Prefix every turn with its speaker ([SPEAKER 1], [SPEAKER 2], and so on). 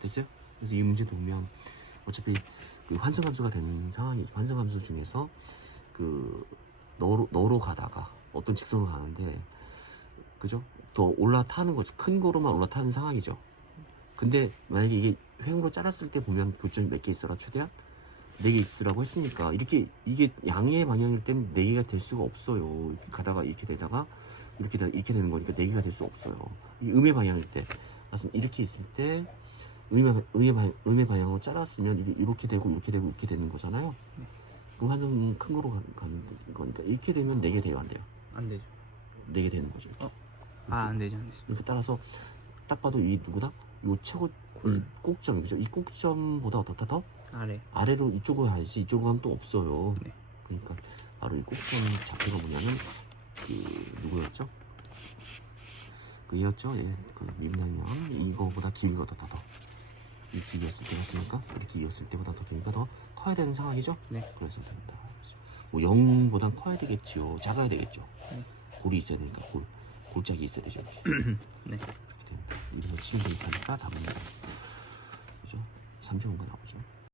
[SPEAKER 1] 됐어요? 그래서 이 문제 보면 어차피 그 환승함수가 되는 상황이 환승함수 중에서 그 너로 너로 가다가 어떤 직선으로 가는데 그죠? 더 올라타는 거죠. 큰 거로만 올라타는 상황이죠. 근데 만약에 이게 횡으로 잘랐을 때 보면 교점이 몇 개 있어라 최대한 네개 있으라고 했으니까 이렇게 이게 양의 방향일 때는 네 개가 될 수가 없어요. 가다가 이렇게 되다가 이렇게 되, 이렇게 되는 거니까 네 개가 될 수 없어요. 이 음의 방향일 때, 말씀 이렇게 있을 때 음의 음의 방 음의 방향으로 잘랐으면 이게 이렇게 되고 이렇게 되고 이렇게 되는 거잖아요.
[SPEAKER 2] 네.
[SPEAKER 1] 그 환승 큰 거로 가- 가는 거니까 이렇게 되면 네 개 돼요, 안 돼요?
[SPEAKER 2] 안 되죠.
[SPEAKER 1] 네 개 되는 거죠. 이렇게.
[SPEAKER 2] 어? 아, 안 되죠, 안 되죠.
[SPEAKER 1] 이렇게 따라서 딱 봐도 이 누구다? 요 최고 이 꼭점 그죠? 이 꼭점보다 어떻다 더
[SPEAKER 2] 아래.
[SPEAKER 1] 아래로 이쪽으로 가야지 이쪽으로 가면 또 없어요.
[SPEAKER 2] 네.
[SPEAKER 1] 그러니까 바로 이 꼭점 좌표가 뭐냐면 그 누구였죠? 그였죠. 예, 그 미분하면 이거보다 길이가 어떻다 더. 이 길이였을 때 맞습니까? 이렇게 길이었을 때보다 더 길이가 더 커야 되는 상황이죠?
[SPEAKER 2] 네.
[SPEAKER 1] 그래서 된다. 뭐 0보단 커야 되겠죠. 작아야 되겠죠.
[SPEAKER 2] 네.
[SPEAKER 1] 골이 있어야 되니까 골. 골짝이 있어야 되죠.
[SPEAKER 2] 네.
[SPEAKER 1] 이렇게 됩니다. 이런 거 치면 되니까 답은 그죠? 3.5가 나오죠.